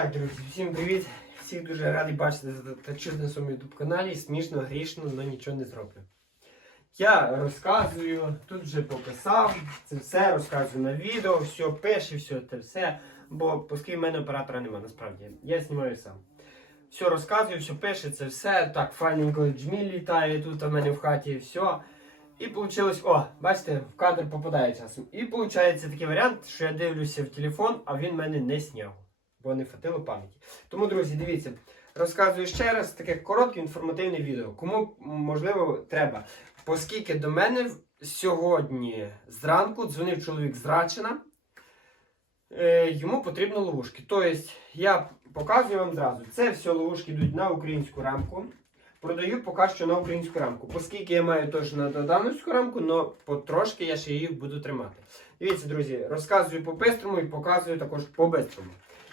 Так, друзі, всім привіт! Всіх дуже радий бачити та чути на своєму YouTube каналі. Смішно, грішно, але нічого не зроблю. Я розказую, тут вже пописав, це все розказую на відео, все пише, все це все. Бо оскільки в мене оператора немає, насправді. Я знімаю сам. Все розказую, все пише, це все. Так, файненько джміль літає тут у мене в хаті, все. І вийшло, о, бачите, в кадр попадає часом. І виходить такий варіант, що я дивлюся в телефон, а він мене не сняв бо не хватило пам'яті. Тому, друзі, дивіться, розказую ще раз таке коротке інформативне відео. Кому можливо треба. Оскільки до мене сьогодні зранку дзвонив чоловік з Рачина, е, йому потрібно ловушки. Тобто, я показую вам зразу. Це все ловушки йдуть на українську рамку. Продаю поки що на українську рамку. Оскільки я маю теж на додановську рамку, але потрошки я ще її буду тримати. Дивіться, друзі, розказую по-бистрому і показую також по-бистрому.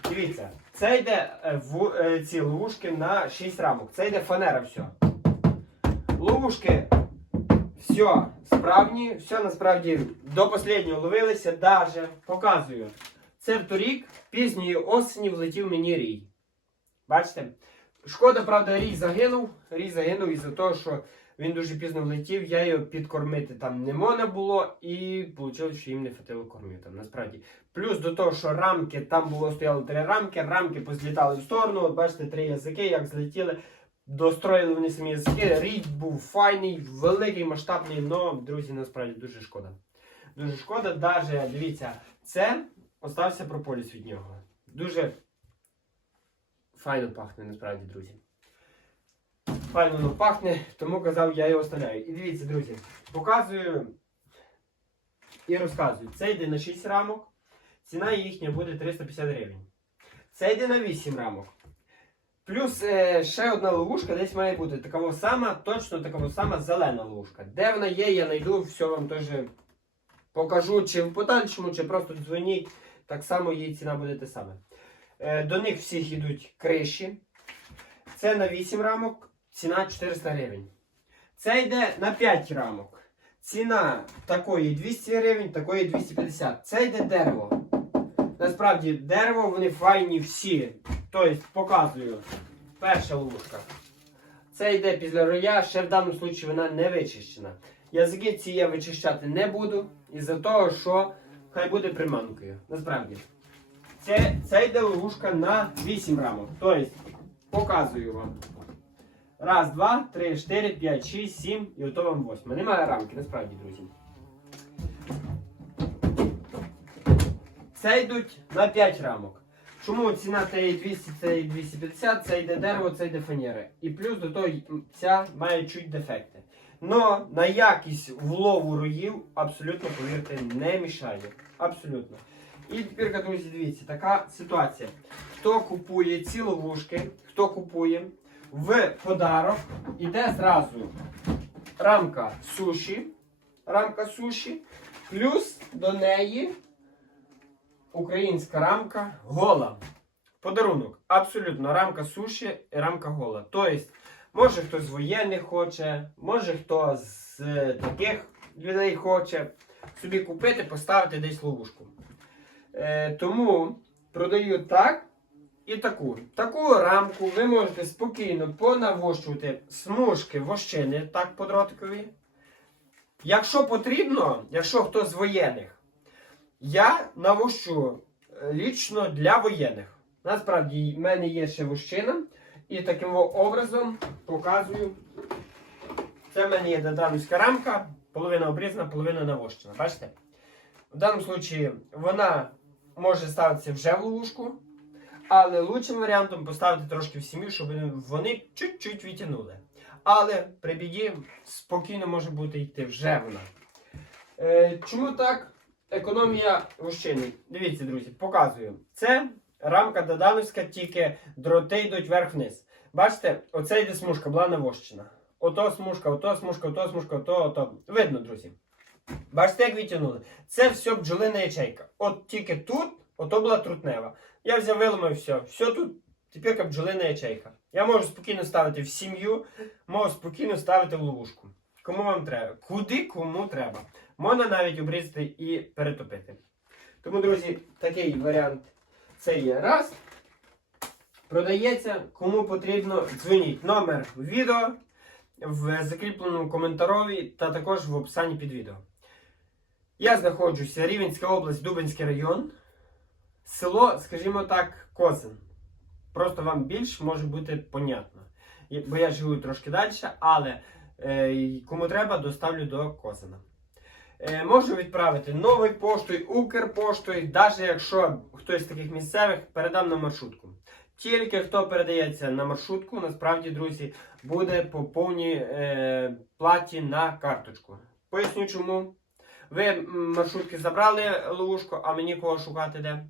Дивіться, це йде е, в е, ці ловушки на 6 рамок. Це йде фанера все. Ловушки все справні, все насправді до останнього ловилися, даже показую. Це вторік, пізньої осені влетів мені рій. Бачите? Шкода, правда, рій загинув. Рій загинув із-за того, що він дуже пізно влетів, я його підкормити там не можна було, і вийшло, що їм не хватило кормів там, насправді. Плюс до того, що рамки, там було стояло три рамки, рамки позлітали в сторону. От бачите, три язики, як злетіли. Достроїли вони самі язики. Рід був файний, великий, масштабний, але, друзі, насправді дуже шкода. Дуже шкода. Даже, дивіться, це остався прополіс від нього. Дуже файно пахне, насправді, друзі. Файно воно пахне, тому казав, я його оставляю. І дивіться, друзі, показую і розказую. Це йде на 6 рамок. Ціна їхня буде 350 гривень. Це йде на 8 рамок. Плюс е, ще одна ловушка десь має бути така сама, точно така сама зелена ловушка. Де вона є, я знайду, все вам теж покажу, чи в подальшому, чи просто дзвоніть. Так само її ціна буде те саме. Е, до них всіх йдуть криші. Це на 8 рамок, ціна 400 гривень. Це йде на 5 рамок. Ціна такої 200 гривень, такої 250. Це йде дерево. Насправді, дерево вони файні всі. Тобто, показую. Перша ловушка. Це йде після роя, ще в даному випадку вона не вичищена. Язики ці я вичищати не буду, із-за того, що хай буде приманкою. Насправді. Це, це йде ловушка на 8 рамок. Тобто, показую вам. Раз, два, три, чотири, п'ять, шість, сім і ото вам восьме. Немає рамки, насправді, друзі. Це йдуть на 5 рамок. Чому ціна цієї 200, це 250, це йде дерево, це йде фанера. І плюс до того ця має чуть дефекти. Но на якість влову роїв абсолютно, повірте, не мішає. Абсолютно. І тепер, друзі, дивіться, така ситуація. Хто купує ці ловушки, хто купує в подарок, іде зразу рамка суші, рамка суші, плюс до неї українська рамка гола. Подарунок. Абсолютно рамка суші і рамка гола. Тобто, може хто з воєнних хоче, може хто з е, таких людей хоче собі купити, поставити десь ловушку. Е, тому продаю так і таку. Таку рамку ви можете спокійно понавощувати смужки вощини так по дротикові. Якщо потрібно, якщо хто з воєнних, я навощу е, лічно для воєнних. Насправді, в мене є ще вощина. І таким образом показую. Це в мене є додановська рамка, половина обрізана, половина навощена. Бачите? В даному випадку вона може ставитися вже в ловушку, але лучшим варіантом поставити трошки в сім'ю, щоб вони- чуть-чуть відтягнули. Але при біді спокійно може бути йти вже вона. Е, чому так? Економія вощини. Дивіться, друзі, показую. Це рамка додановська, тільки дроти йдуть вверх-вниз. Бачите, оце йде смужка, була навощена. Ото смужка, ото смужка, ото смужка, ото, ото. Видно, друзі. Бачите, як відтягнули? Це все бджолина ячейка. От тільки тут, ото була трутнева. Я взяв виламав все. Все тут, тепер бджолина ячейка. Я можу спокійно ставити в сім'ю, можу спокійно ставити в ловушку. Кому вам треба? Куди кому треба. Можна навіть обрізати і перетопити. Тому, друзі, такий варіант це є раз. Продається, кому потрібно, дзвоніть. Номер відео, в закріпленому коментарові та також в описанні під відео. Я знаходжуся Рівенська область, Дубинський район. Село, скажімо так, Козин. Просто вам більш може бути понятно. Бо я живу трошки далі, але е, кому треба, доставлю до Козина. Е, можу відправити новою поштою, Укрпоштою, навіть якщо хтось з таких місцевих передам на маршрутку. Тільки хто передається на маршрутку, насправді, друзі, буде по повній е, платі на карточку. Поясню чому. Ви маршрутки забрали ловушку, а мені кого шукати де?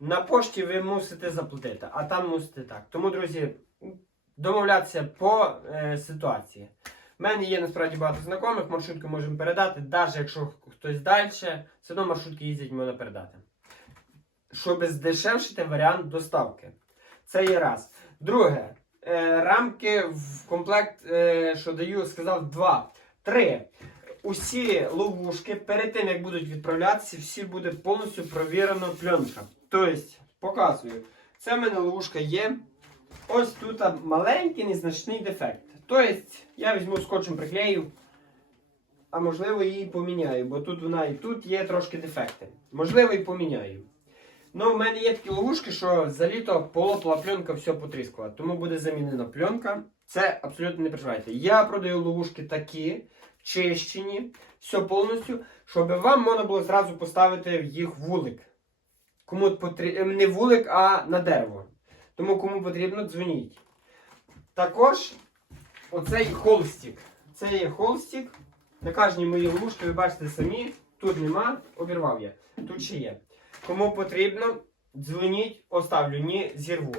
На пошті ви мусите заплатити, а там мусите так. Тому, друзі, домовлятися по е, ситуації. У мене є насправді багато знайомих, маршрутки можемо передати, навіть якщо хтось далі, все одно маршрутки їздять, можна передати. Щоб здешевшити варіант доставки. Це є раз. Друге, е, рамки в комплект, е, що даю, сказав два. Три. Усі ловушки перед тим, як будуть відправлятися, всі буде повністю провірено пленка. Тобто, показую. Це в мене ловушка є. Ось тут маленький незначний дефект. Тобто, я візьму скотчем приклею, а можливо її поміняю, бо тут вона і тут є трошки дефекти. Можливо, і поміняю. Ну, в мене є такі ловушки, що за літо полопла пленка, все потріскала. Тому буде замінена пленка. Це абсолютно не переживайте. Я продаю ловушки такі, чищені, все повністю, щоб вам можна було зразу поставити в їх вулик. Кому потрібно, не вулик, а на дерево. Тому кому потрібно, дзвоніть. Також оцей холстик. Це є холстик. На кожній моїй ловушці ви бачите самі. Тут нема, обірвав я. Тут ще є. Кому потрібно, дзвоніть, оставлю, не зірву.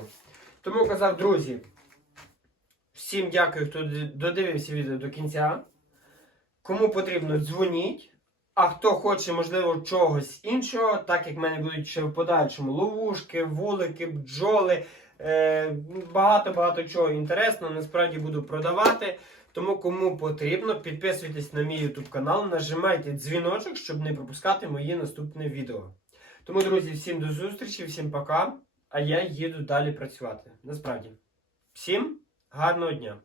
Тому казав, друзі, всім дякую, хто додивився відео до кінця. Кому потрібно, дзвоніть. А хто хоче, можливо, чогось іншого, так як в мене будуть ще в подальшому ловушки, вулики, бджоли, е, багато-багато чого інтересного, насправді буду продавати. Тому кому потрібно, підписуйтесь на мій YouTube канал, нажимайте дзвіночок, щоб не пропускати мої наступні відео. Тому, друзі, всім до зустрічі, всім пока. А я їду далі працювати. Насправді. Всім гарного дня!